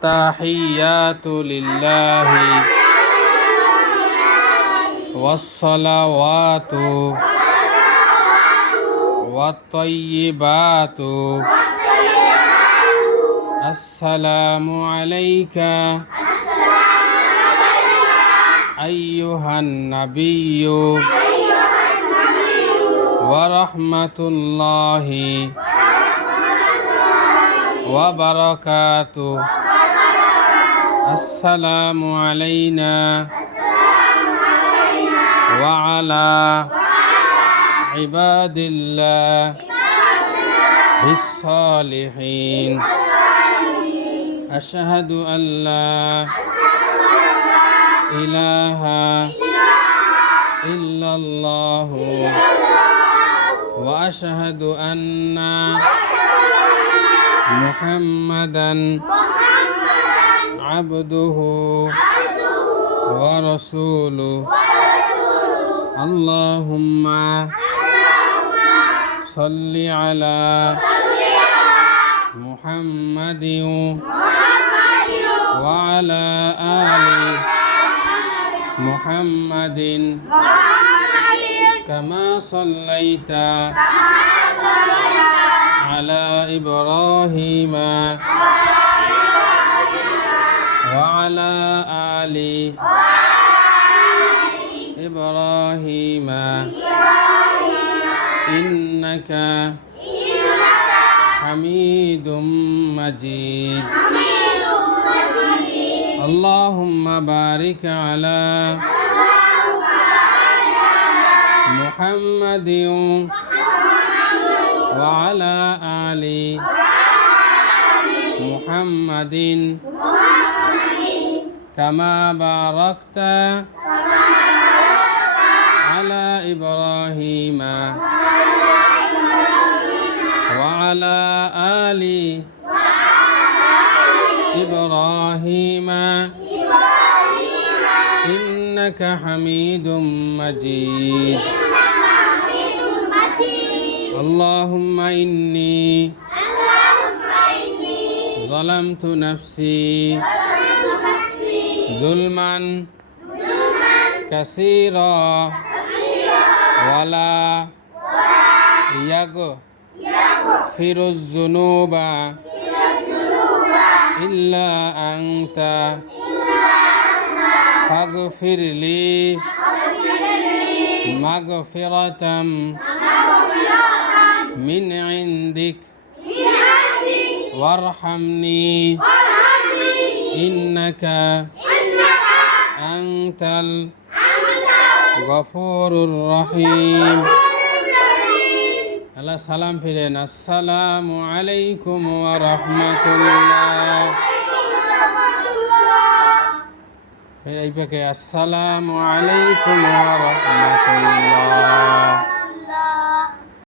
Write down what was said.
التحيات لله والصلوات والطيبات السلام عليك أيها النبي ورحمة الله وبركاته السلام علينا وعلى عباد الله الصالحين أشهد أن لا إله إلا الله وأشهد أن محمدا عبده ورسوله اللهم صل على محمد وعلى آل محمد كما صليت على إبراهيم وعلى آل إبراهيم إنك حميد مجيد اللهم بارك على محمد وعلى آل محمد كما باركت على إبراهيم وعلى آل إبراهيم إنك حميد مجيد اللهم إني ظلمت نفسي ظلما كثيرا ولا يغفر الذنوب إلا أنت فاغفر لي مغفرة من عندك وارحمني إنك أنت الغفور الرحيم আল্লাহ সালাম ফিরেন আসসালামু আলাইকুম ওয়া রাহমাতুল্লাহ এই পাকে আসসালামু আলাইকুম ওয়া রাহমাতুল্লাহ